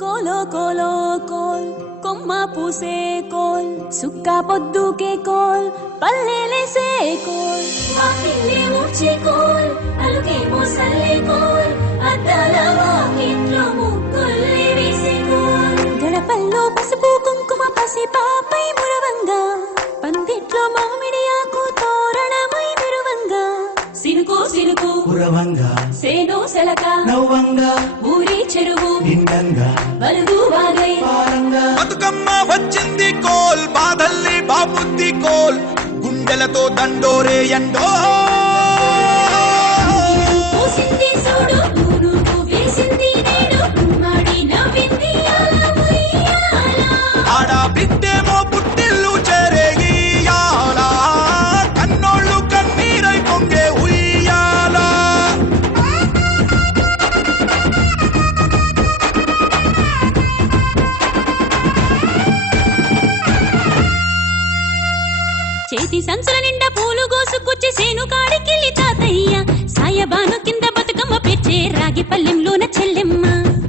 కోలో కోలో coal కొమ్మ పూసే coal సుక్క పొద్దుకే coal పల్లెలేసే coal వాకిల్లే ఊడ్చే coal అలుకేమో Salle coal అద్దాల వాకిట్లో ముగ్గుల్లే వేసే కోల్ గడపల్లో పసుపు కుంకుమ పసి పాపై మురవంగా పందిట్లో మామిడి ఆకు తోరణమై మెరువంగా సినుకు సినుకు కురవంగా సేను సెలక నవ్వంగా ఊరి చెరువు నిండంగా బలుగు వాగై పారంగా బతుకమ్మ వచ్చింది కోల్ బాధల్లి బాబుద్ది కోల్ గుండెలతో దండోరే ఎండో పూసింది చూడు నువ్వు వేసింది నేడు మాడి నవ్వింది ఆడ బిడ్డేమో పుట్టిల్లు చేరేగియాల కన్నోళ్ళు కన్నీరై పొంగే ఉయ్యాల చేతి సంచుల నిండా పూలు గోసుకొచ్చి సేను కాడికెళ్ళి తాతయ్య సాయబాను కింద బతుకమ్మ పెచ్చే రాగి పల్లెంలోన చెల్లెమ్మ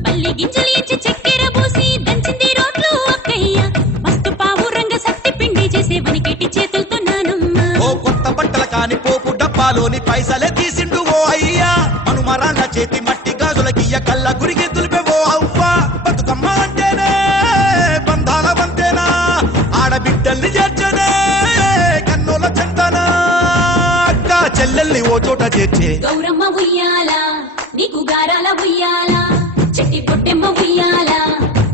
పల్లె గింజలు ఇచ్చి చక్కెర పోసి దంచింది రోడ్లు అక్కయ్య మస్తు పావు రంగ సత్తి పిండి చేసే వనికెట్టి చేతులతో నానమ్మ ఓ కొత్త బట్టల కాని పోపు డబ్బాలోని పైసలే తీసిండు ఓ అయ్యా మనుమరాళ్ళ చేతి మట్టి గాజులకియ్య కళ్ళ గురిగి తులిపే ఓ అవ్వ బతుకమ్మ అంటేనే బంధాల వంతేనా ఆడబిడ్డల్ని చేర్చనే కన్నుల చెంతనా అక్క చెల్లెల్ని ఓ చోట చేర్చే గౌరమ్మ ఉయ్యాల నీకు గారాల ఉయ్యాల చెట్టి పొట్టెమ్మ ఉయ్యాల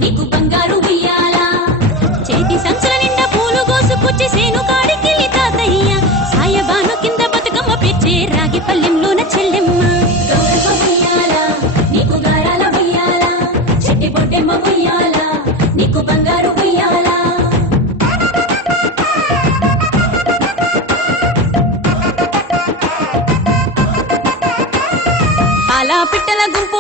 నీకు బంగారు ఉయ్యాల చేతి సంచుల నిండా పూలు గోసుకొచ్చి సేను కాడికెళ్ళి తాతయ్య సాయబాను కింద బతుకమ్మ పెచ్చే రాగి పల్లెంలోన చెల్లెమ్మ గౌరమ్మ ఉయ్యాల నీకు గారాల ఉయ్యాల చెట్టి పొట్టెమ్మ ఉయ్యాల నీకు బంగారు ఉయ్యాల పాలా పిట్టల గుంపు